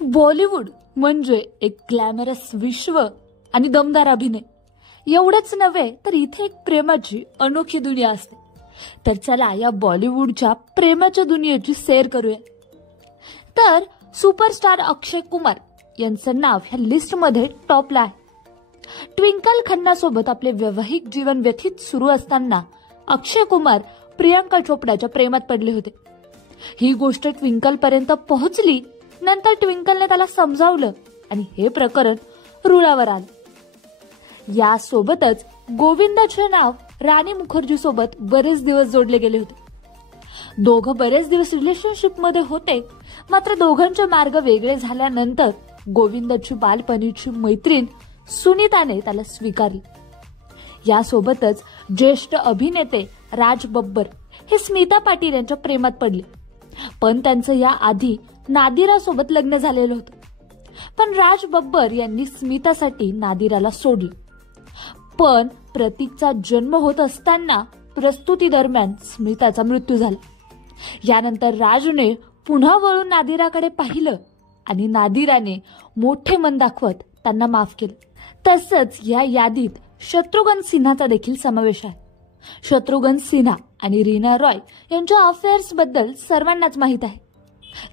बॉलिवूड म्हणजे एक ग्लॅमरस विश्व आणि दमदार अभिनय. एवढंच नव्हे तर इथे एक प्रेमाची अनोखी दुनिया असते. तर चला या बॉलिवूडच्या प्रेमाच्या दुनियेची सैर करूया. तर सुपरस्टार अक्षय कुमार यांचं नाव ह्या लिस्टमध्ये टॉपला आहे. ट्विंकल खन्नासोबत आपले वैवाहिक जीवन व्यथित सुरू असताना अक्षय कुमार प्रियांका चोपडाच्या प्रेमात पडले होते. ही गोष्ट ट्विंकल पर्यंत पोहोचली. नंतर ट्विंकलने त्याला समजावलं आणि हे प्रकरण रुळावर आलं. यासोबतच गोविंदाचे नाव राणी मुखर्जी सोबत बरेच दिवस जोडले गेले होते. दोघं बरेच दिवस रिलेशनशिप मध्ये होते. मात्र दोघांचे मार्ग वेगळे झाल्यानंतर गोविंदाची बालपणीची मैत्रीण सुनीताने त्याला स्वीकारली. यासोबतच ज्येष्ठ अभिनेते राज बब्बर हे स्मिता पाटील यांच्या प्रेमात पडले. पण त्यांचं या आधी नादिरा सोबत लग्न झालेलं होतं. पण राज बब्बर यांनी स्मितासाठी नादिराला सोडलं. पण प्रतीकचा जन्म होत असताना प्रस्तुती दरम्यान स्मिताचा मृत्यू झाला. यानंतर राजने पुन्हा वळून नादिराकडे पाहिलं आणि नादिराने मोठे मन दाखवत त्यांना माफ केलं. तसंच या यादीत शत्रुघ्न सिन्हाचा देखील समावेश आहे. शत्रुघ्न सिन्हा आणि रीना रॉय यांच्या अफेअर्स बद्दल सर्वांनाच माहित आहे.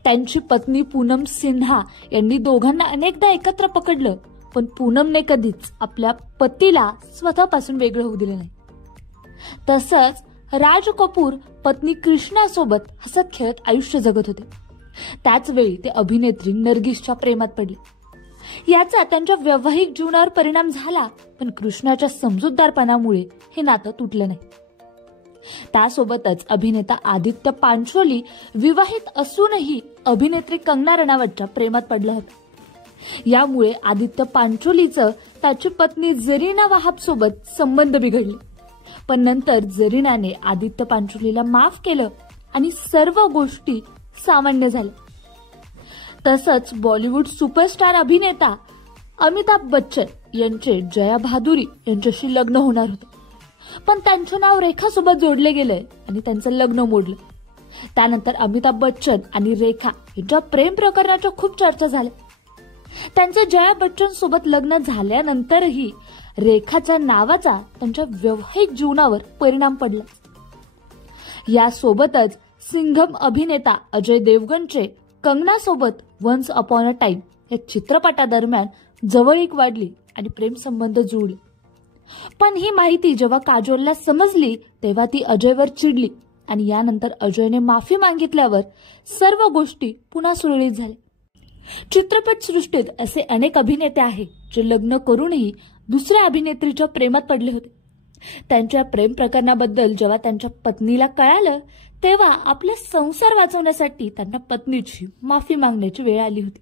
त्यांची पत्नी पूनम सिन्हा यांनी दोघांना अनेकदा एकत्र पकडलं. पण पूनमने कधीच आपल्या पतीला स्वतःपासून वेगळं होऊ दिलं नाही. तसंच राज कपूर पत्नी कृष्णासोबत हसत खेळत आयुष्य जगत होते. त्याच वेळी ते अभिनेत्री नर्गिसच्या प्रेमात पडले. याचा त्यांच्या वैवाहिक जीवनावर परिणाम झाला. पण कृष्णाच्या समजूतदारपणामुळे हे नातं तुटलं नाही. त्यासोबतच अभिनेता आदित्य पांचोली विवाहित असूनही अभिनेत्री कंगना रणावतच्या प्रेमात पडला होता. यामुळे आदित्य पांचोलीचं त्याची पत्नी जरीना वहाब सोबत संबंध बिघडले. पण नंतर जरीनाने आदित्य पांचोलीला माफ केलं आणि सर्व गोष्टी सामान्य झाल्या. तसंच बॉलिवूड सुपरस्टार अभिनेता अमिताभ बच्चन यांचे जया भादुरी यांच्याशी लग्न होणार होते. पण त्यांचं नाव रेखा सोबत जोडले गेलंय आणि त्यांचं लग्न मोडलं. त्यानंतर अमिताभ बच्चन आणि रेखा यांच्या प्रेम प्रकरणाच्या खूप चर्चा झाल्या. त्यांचं जया बच्चन सोबत लग्न झाल्यानंतरही रेखाच्या नावाचा त्यांच्या वैवाहिक जीवनावर परिणाम पडला. यासोबतच सिंघम अभिनेता अजय देवगणचे कंगना सोबत वन्स अपॉन अ टाइम या चित्रपटादरम्यान जवळीक वाढली आणि प्रेम संबंध जुळले. पण ही माहिती जेव्हा काजोलला समजली तेव्हा ती अजयवर चिडली आणि यानंतर अजयने माफी मागितल्यावर सर्व गोष्टी पुन्हा सुरळीत झाल्या. चित्रपट सृष्टीत असे अनेक अभिनेते आहेत जे लग्न करूनही दुसऱ्या अभिनेत्रीच्या प्रेमात पडले होते. त्यांच्या प्रेम प्रकरणाबद्दल जेव्हा त्यांच्या पत्नीला कळालं तेव्हा आपला संसार वाचवण्यासाठी त्यांना पत्नीची माफी मागण्याची वेळ आली होती.